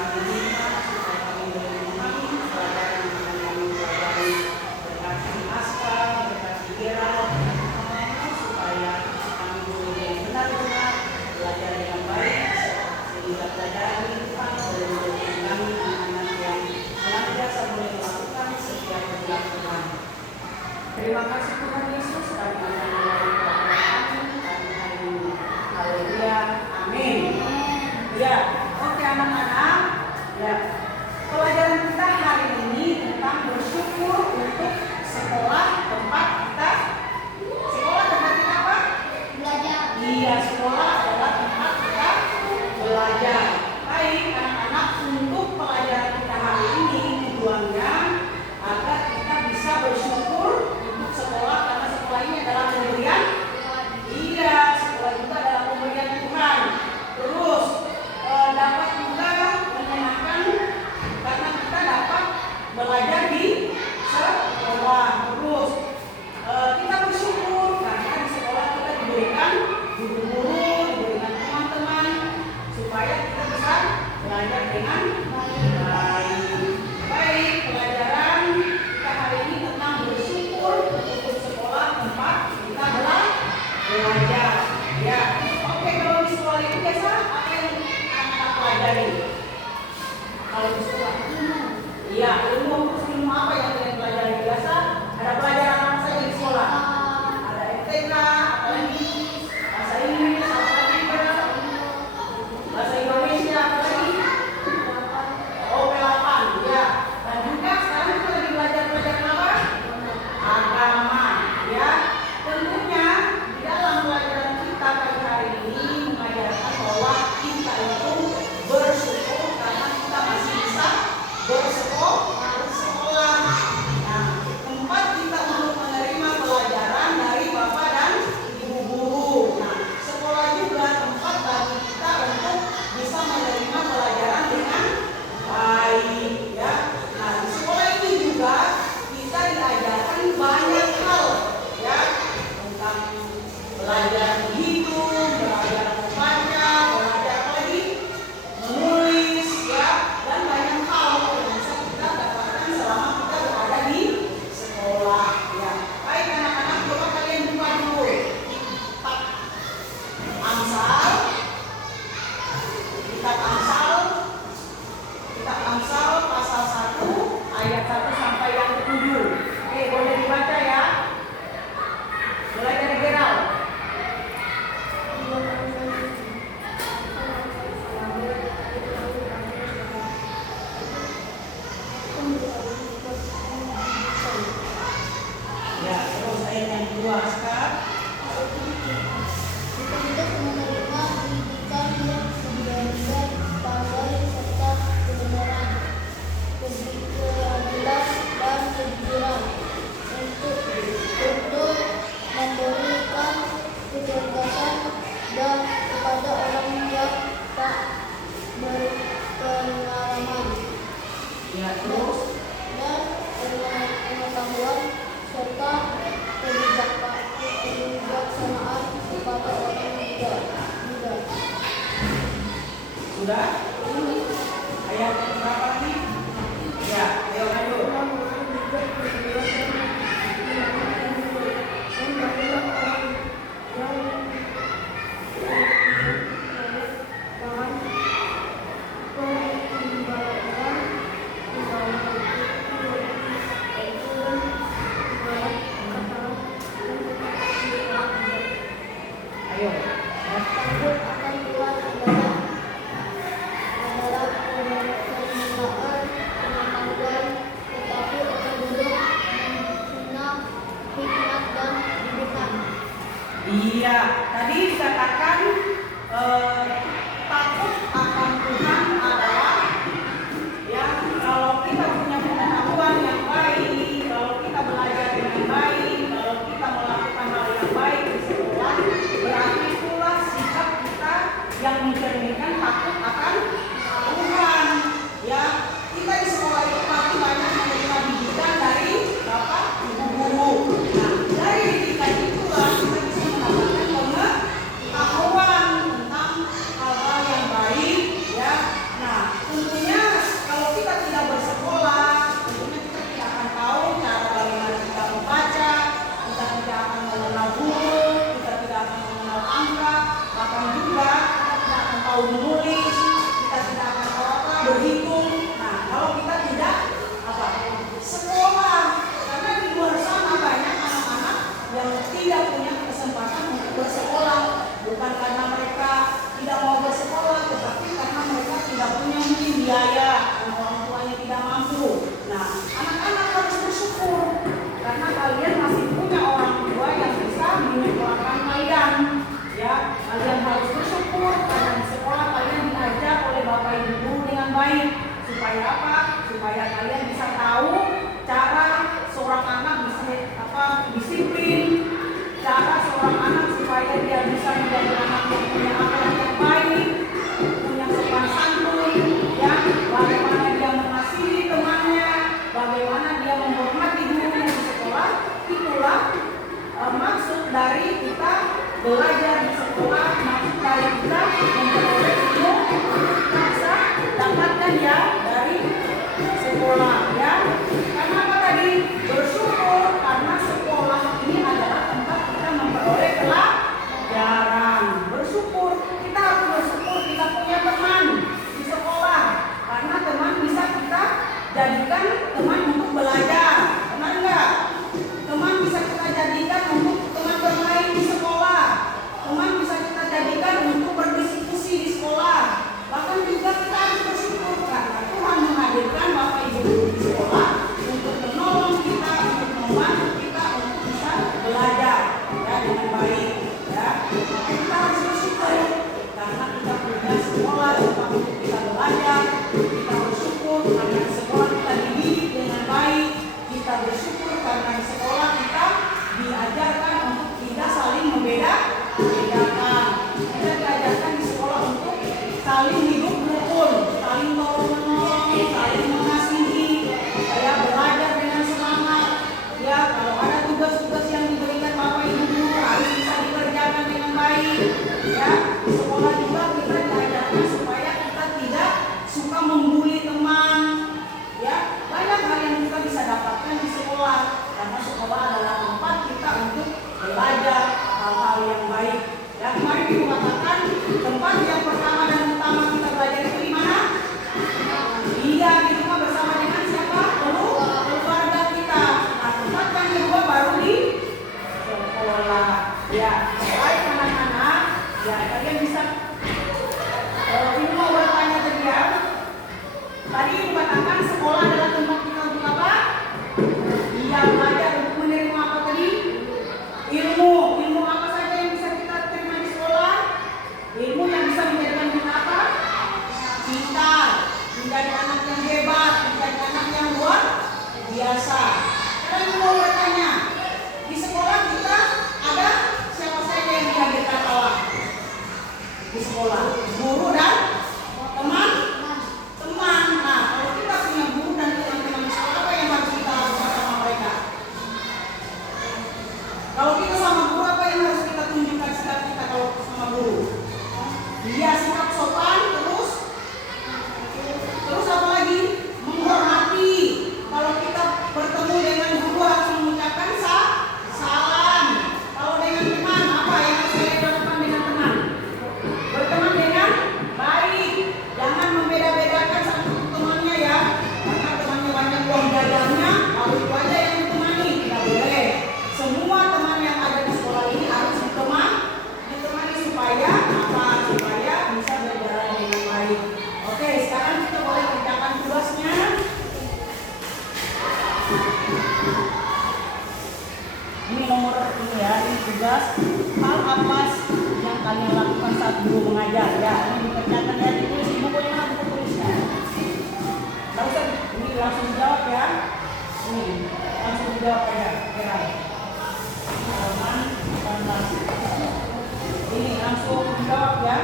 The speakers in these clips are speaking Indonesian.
kami nikmat, supaya kami boleh memahami pelajaran yang akan kami pelajari. Berkati naskah, berkati Gerald, supaya kami boleh benar-benar belajar dengan baik, sehingga pelajaran ini Tuhan boleh menjadikan kami anak-anak yang senantiasa boleh melakukan setiap perbuatan Tuhan. Terima kasih Tuhan Yesus, kami akan mulai pelajaran kami hari ini. Haleluya, amin. Ya, oke anak-anak. Ya, pelajaran kita hari ini tentang bersyukur untuk sekolah tempat kita. Sekolah tempat kita apa? Belajar. Iya, sekolah adalah tempat kita belajar. Baik anak-anak, untuk pelajaran kita hari ini tujuannya agar kita bisa bersyukur untuk sekolah, karena sekolah ini adalah pemberian. Iya, sekolah juga adalah pemberian Tuhan. Terus dapat juga menyenangkan karena kita dapat belajar di sekolah. Terus kita bersyukur karena di sekolah kita diberikan guru-guru, diberikan teman-teman, supaya kita bisa belajar dengan baik. Baik, pelajaran kita hari ini tentang bersyukur untuk sekolah tempat kita belajar. Ya, oke, kalau di sekolah itu biasa apa yang anak-anak pelajari? Kalau di sekolah ilmu. Iya, ilmu. Terus ilmu apa yang kalian pelajari? Biasa ada pelajaran apa saja di sekolah? Ada MTK, apalagi bahasa Inggris, apalagi bahasa Indonesia, apalagi P8, ya. Dan juga sekarang kita lagi belajar apa? Agama, ya. Tentunya di dalam pelajaran kita kali hari ini mengajarkan bahwa kita itu bersyukur karena kita masih bisa bersekolah. Nah, tempat kita untuk menerima pelajaran dari Bapak dan Ibu guru. Nah, sekolah juga tempat bagi kita untuk bisa menerima pelajaran dengan baik, ya. Nah, di sekolah ini juga kita diajarkan banyak hal, ya, tentang belajar hidup, belajar membaca, belajar apa lagi? Menulis, ya, dan banyak hal yang bisa kita dapatkan selama kita berada di sekolah, ya. Baik anak-anak, coba kalian buka dulu Amsal, kitab Amsal pasal 1 ayat 1 sampai yang ke-7. Oke, boleh dibaca ya. Mulai dari Gerald. Ya, terus ayat yang kedua sekarang. Untuk menerima pendidikan yang benar-benar pandai serta kebenaran, keadilan dan kejujuran, untuk memberikan kecerdasan dan kepada orang yang tak berpengalaman, Ya, terus dan pengetahuan serta kebijaksanaan kepada orang muda. sudah? Ayat berapa lagi? Ya, ayo lanjut. Ayo. Takut akan Tuhan adalah berhitung. Nah, kalau kita tidak apa? Sekolah. Karena di luar sana banyak anak-anak yang tidak punya kesempatan untuk bersekolah. Bukan karena mereka tidak mau bersekolah, tetapi karena mereka tidak punya mungkin biaya, karena orang tuanya tidak mampu. Nah, anak-anak harus bersyukur karena kalian masih punya orang tua yang bisa menyekolahkan kalian. Ya, kalian harus bersyukur karena di sekolah kalian diajar oleh bapak ibu guru dengan baik. Supaya apa? Supaya kalian bisa tahu cara seorang anak bisa disiplin, cara seorang anak supaya dia bisa menjadi anak yang punya akhlak yang baik, punya sopan santun, ya, bagaimana dia mengasihi temannya, bagaimana dia menghormati gurunya di sekolah. Itulah maksud dari kita belajar di sekolah, maksud dari kita memperoleh ilmu kita bisa dapatkan ya dari sekolah, ya. Karena apa tadi? Bersyukur karena sekolah ini adalah tempat kita memperoleh pelajaran. Bersyukur, kita harus bersyukur kita punya teman di sekolah, karena teman bisa kita jadikan teman untuk belajar. Benar enggak? Teman bisa kita jadikan untuk teman bermain di sekolah. Teman bisa kita jadikan untuk berdiskusi di sekolah. Bahkan juga kita harus bersyukur karena Tuhan menghadirkan Bapak Ibu guru di sekolah untuk menolong kita, untuk membantu kita untuk bisa belajar ya dengan baik. Ya, kita harus bersyukur karena kita punya sekolah tempat untuk kita belajar. Kita bersyukur karena di sekolah kita dididik dengan baik. Kita bersyukur karena di sekolah kita diajarkan untuk tidak saling membedakan. Kita diajarkan di sekolah untuk saling hidup rukun, saling tolong-menolong, saling mengasihi, ya, belajar dengan semangat. Ya, kalau ada tugas-tugas yang diberikan Bapak Ibu guru harus bisa dikerjakan dengan baik. Ya, di sekolah juga kita diajarkan supaya kita tidak suka membuli teman. Ya, banyak hal yang kita bisa dapatkan di sekolah karena sekolah adalah tempat kita untuk belajar hal-hal yang baik. Ya, kemarin kita katakan tempat yang pertama dan utama kita belajar itu di mana? Iya, di rumah bersama dengan siapa? Keluarga kita. Nah, tempat yang kedua baru di sekolah. Ya, baik anak-anak. Ya, kalian bisa ini mau bertanya tadi ya. Tadi dikatakan sekolah adalah tempat kita untuk apa? Iya, belajar untuk menerima apa tadi? Ilmu. Ilmu apa saja yang bisa kita terima di sekolah? Ilmu yang bisa menjadikan kita apa? Pintar, menjadi anak yang hebat, menjadi anak yang luar biasa. Sekarang mau bertanya, di sekolah kita ada siapa saja yang dihadirkan Allah? Di sekolah, guru dan teman. Nah, kalau kita punya guru dan teman-teman di sekolah, apa yang harus kita lakukan sama mereka? Kalau kita sama guru, apa yang harus kita tunjukkan sikap kita kalau sama guru? Dia sikap sopan, terus apa lagi? Menghormati. Kalau kita bertemu dengan guru harus mengucapkan salam. Kalau dengan teman, apa yang harus saya lakukan dengan teman? Berteman dengan baik. Jangan membeda-bedakan satu temannya ya. Karena temannya banyak uang jajannya, lalu itu aja yang ditemani. Tidak boleh. Semua teman yang ada di sekolah ini harus ditemani supaya apa? Supaya bisa berjalan dengan baik. Oke, sekarang kita boleh kerjakan tugasnya. Ini nomor ini ya, ini tugas. Hal apa yang kalian lakukan saat guru mengajar ya? Ini dikerjakan ya, ditulis di bukunya, mana buku tulisnya? Langsung, ini langsung dijawab ya. Ini langsung dijawab aja. Halaman 18. Ini langsung dijawab ya.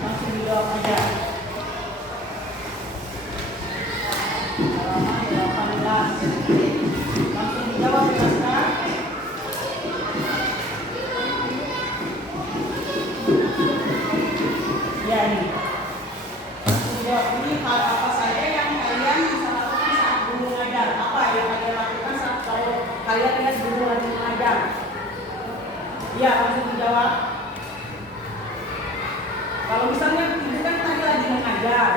Langsung dijawab aja. Halaman 18. Langsung dijawab ya sekarang. Ya ini. Langsung dijawab, ini hal apa saja yang kalian bisa lakukan saat guru mengajar? Apa yang kalian lakukan saat kalau kalian lihat guru lagi mengajar? Ya, langsung dijawab. Kalau misalnya ibu kan tadi lagi mengajar,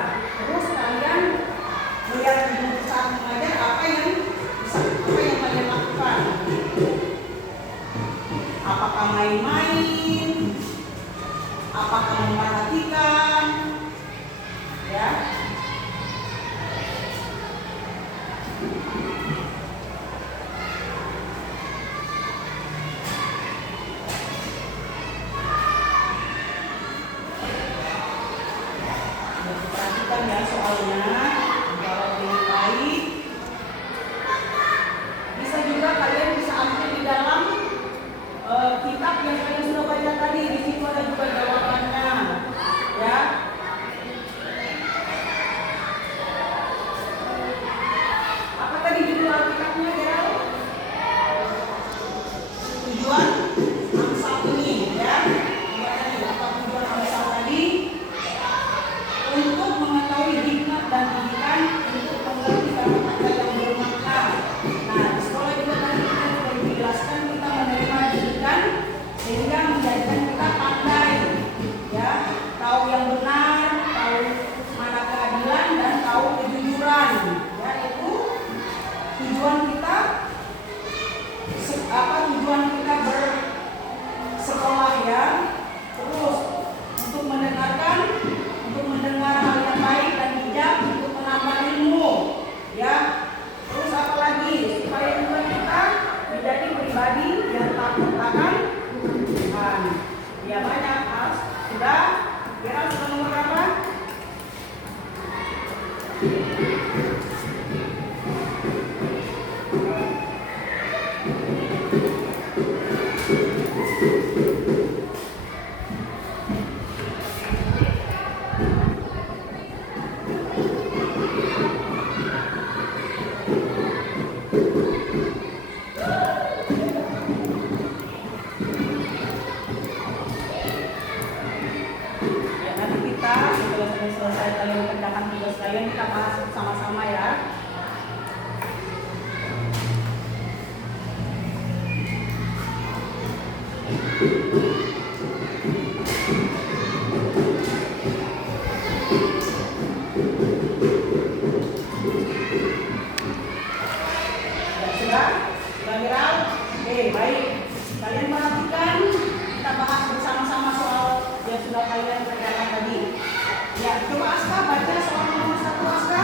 ya soalnya, jawab dengan baik. Bisa juga kalian bisa ambil di dalam kitab yang kalian sudah baca tadi. Di situ ada juga jawabannya, ya. Apa tadi judul Alkitabnya, Gerald? Tujuan Amsal ini, ya. Apa tujuan Amsal tadi? Untuk mengetahui hikmat dan didikan, untuk mengerti kata-kata yang bermakna. Nah, di sekolah juga tadi kita sudah dijelaskan kita menerima didikan sehingga menjadikan kita pandai, ya, tahu yang benar, tahu mana keadilan dan tahu kejujuran, ya. Itu tujuan kita, tujuan kita bersekolah, ya. Terus untuk mendengar hal yang baik dan bijak, untuk menambah ilmu, ya. Terus apa lagi? Supaya juga kita menjadi pribadi yang takut akan Tuhan. Ya banyak, Mas. Sudah? Kira sudah nomor berapa? Ya, nanti kita setelah selesai kalian mengerjakan tugas kalian, kita bahas sama-sama, ya. Sudah? Sudah viral? Oke, baik. Kalian perhatikan, kita bahas bersama-sama soal yang sudah kalian kerjakan tadi. Ya, coba Aska baca soal nomor 1, Aska.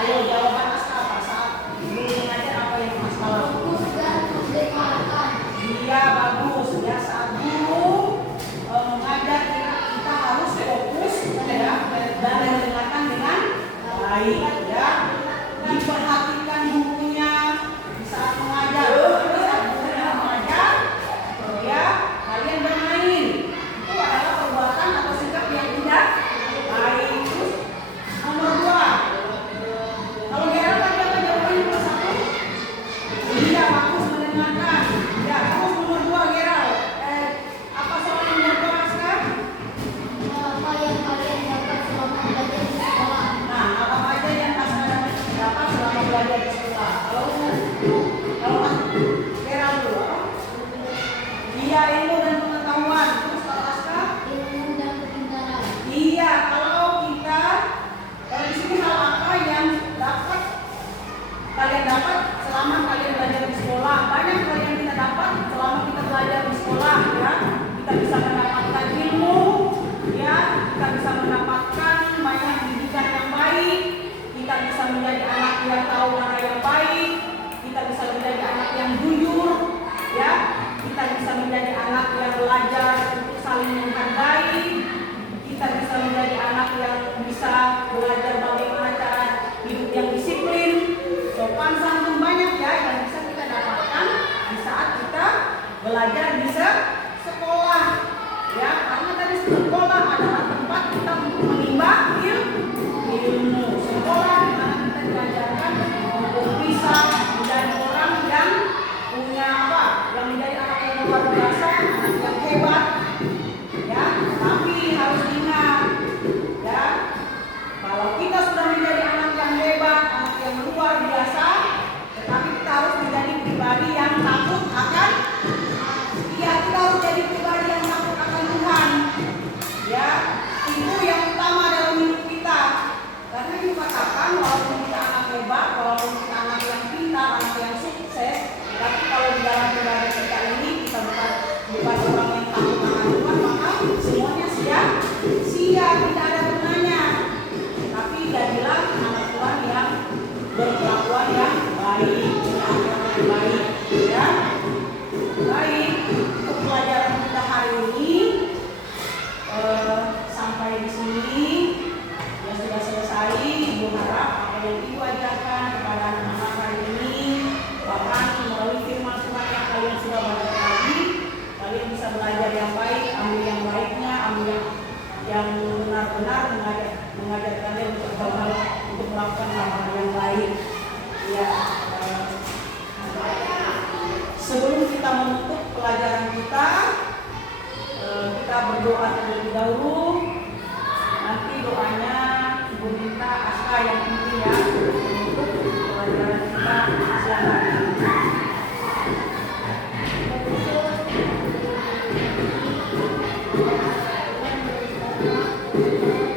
Ayo, jawaban Aska apa? Saat guru mengajar apa yang Aska lakukan? Iya, bagus. Ya, saat guru mengajar kita harus fokus, ya, dan mendengarkan dengan baik, ya. Diperhatikan bukunya di saat mengajar, di saat gurunya mengajar, ya. Kalian bermain, itu adalah perbuatan atau sikap yang tidak baik. Terus nomor 2, kalau Gerald tadi apa jawabannya? Nomor 1, iya, bagus, mendengarkan. Ya, terus nomor 2, Gerald, apa soal nomor 2, Aska? Apa yang kalian dapat selama belajar di sekolah? Nah, apa aja yang Aska dapat selama belajar di sekolah? Kalau Gerald dulu, iya, ilmu dan pengetahuan. Terus kalau Aska? Ilmu dan kepintaran. Iya, kalau kita di sini hal apa yang dapat kalian dapat selama kalian belajar di sekolah? Banyak hal yang kita dapat selama kita belajar di sekolah, ya. Kita bisa mendapatkan ilmu, ya. Kita bisa mendapatkan banyak pendidikan yang baik. Kita bisa menjadi anak yang tahu mana yang baik. Kita bisa menjadi anak yang jujur, ya. Kita bisa menjadi anak yang belajar untuk saling menghargai. Kita bisa menjadi anak yang bisa belajar bagaimana cara hidup yang disiplin, sopan santun, banyak, ya, yang bisa kita dapatkan di saat kita belajar di sekolah, ya. Karena tadi sekolah adalah tempat kita untuk menimba ilmu. Sekolah di mana kita diajarkan untuk bisa menjadi orang yang punya apa? Yang menjadi anak yang luar biasa, anak yang hebat, ya. Tapi harus ingat, ya, kalau kita sudah menjadi anak yang hebat, anak yang luar biasa, tetapi kita harus menjadi pribadi yang takut akan, ya, kita harus jadi pribadi yang takut akan Tuhan, ya. Itu yang utama dalam hidup kita. Karena dikatakan walaupun kita anak hebat, walaupun kita anak yang pintar, anak yang sukses, tapi kalau di dalam pribadi kita ini kita bukan orang yang takut akan Tuhan, maka semuanya sia-sia, tidak ada gunanya. Tapi jadilah anak Tuhan yang berkelakuan yang baik, berkelakuan yang baik, ya. Baik, untuk pelajaran kita hari ini sampai benar-benar mengajar kalian untuk hal-hal untuk melakukan hal-hal yang baik. Ya, sebelum kita menutup pelajaran kita, kita berdoa terlebih dahulu. Nanti doanya Ibu minta Aska yang penting ya untuk pelajaran kita siang hari ini. Thank you.